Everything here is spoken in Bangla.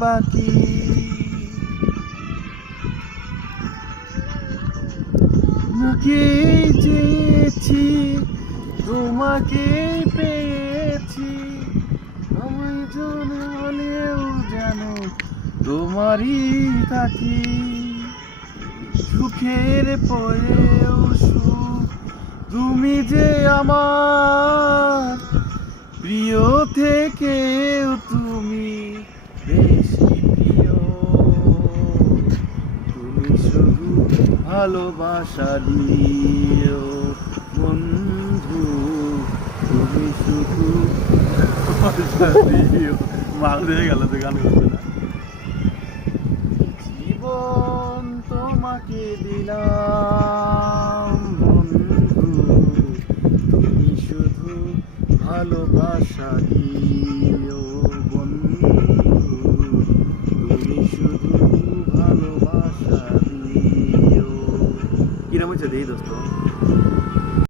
বাকি। তোমাকে চেয়েছি, তোমাকে পেয়েছি। আমায় জন হলেও জানো তোমারই থাকি। সুখের পরেও সুখ, তুমি যে আমার প্রিয় থেকেও তুমি বেশি প্রিয় তুমি শুধু ভালোবাসা দিও বন্ধু, তুমি শুধু দিও মাল দিয়ে গেল তো গান করছে না। জীবন তোমাকে দিলাম, বন্ধু, তুমি শুধু ভালোবাসা দিও कीड़ा मच चले दोस्तों